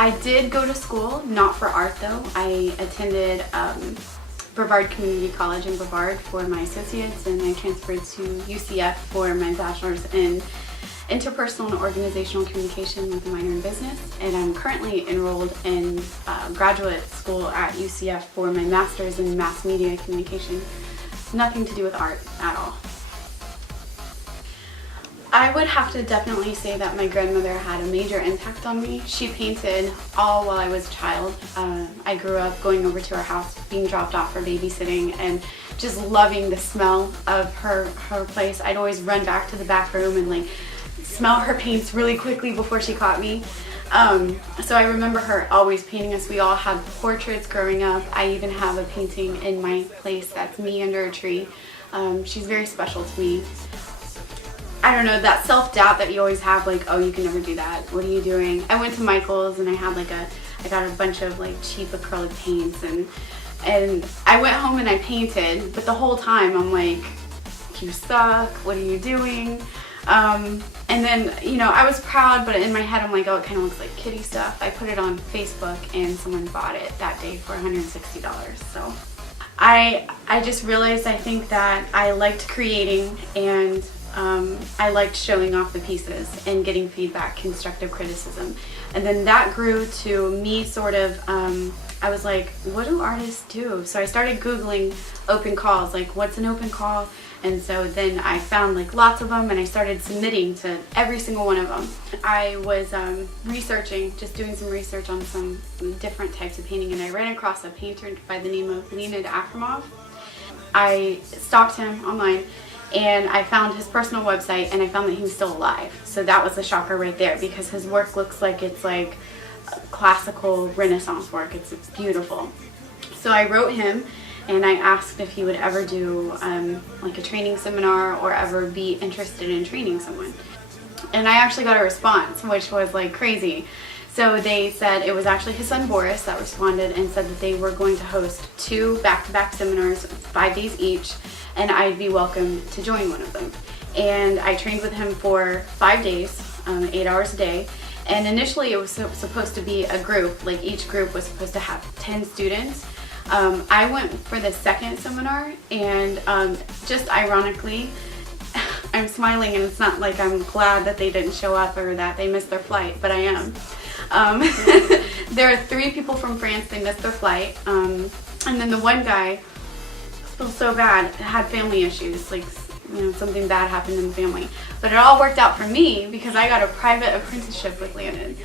I did go to school, not for art though. I attended Brevard Community College in Brevard for my associates, and I transferred to UCF for my bachelor's in interpersonal and organizational communication with a minor in business. And I'm currently enrolled in graduate school at UCF for my master's in mass media communication. Nothing to do with art at all. I would have to definitely say that my grandmother had a major impact on me. She painted all while I was a child. I grew up going over to her house, being dropped off for babysitting, and just loving the smell of her place. I'd always run back to the back room and like smell her paints really quickly before she caught me. So I remember her always painting us. We all had portraits growing up. I even have a painting in my place that's me under a tree. She's very special to me. I don't know, that self-doubt that you always have, like, oh, you can never do that. What are you doing? I went to Michael's and I had like I got a bunch of like cheap acrylic paints, and I went home and I painted, but the whole time I'm like, you suck, what are you doing? And then, you know, I was proud, but in my head I'm like, oh, it kind of looks like kiddie stuff. I put it on Facebook and someone bought it that day for $160. So I just realized, I think that I liked creating, and I liked showing off the pieces and getting feedback, constructive criticism. And then that grew to me sort of, I was like, what do artists do? So I started Googling open calls, like what's an open call? And so then I found like lots of them, and I started submitting to every single one of them. I was researching, just doing some research on some different types of painting, and I ran across a painter by the name of Leonid Afremov. I stalked him online, and I found his personal website, and I found that he was still alive. So that was a shocker right there, because his work looks like it's like classical Renaissance work. It's beautiful. So I wrote him and I asked if he would ever do like a training seminar or ever be interested in training someone. And I actually got a response, which was like crazy. So they said it was actually his son Boris that responded and said that they were going to host 2 back-to-back seminars, 5 days each, and I'd be welcome to join one of them. And I trained with him for 5 days, 8 hours a day. And initially it was supposed to be a group, like each group was supposed to have 10 students. I went for the second seminar, and just ironically, I'm smiling, and it's not like I'm glad that they didn't show up or that they missed their flight, but I am. There are 3 people from France, they missed their flight, and then the one guy, I feel so bad, had family issues, like, you know, something bad happened in the family. But it all worked out for me because I got a private apprenticeship with Landon.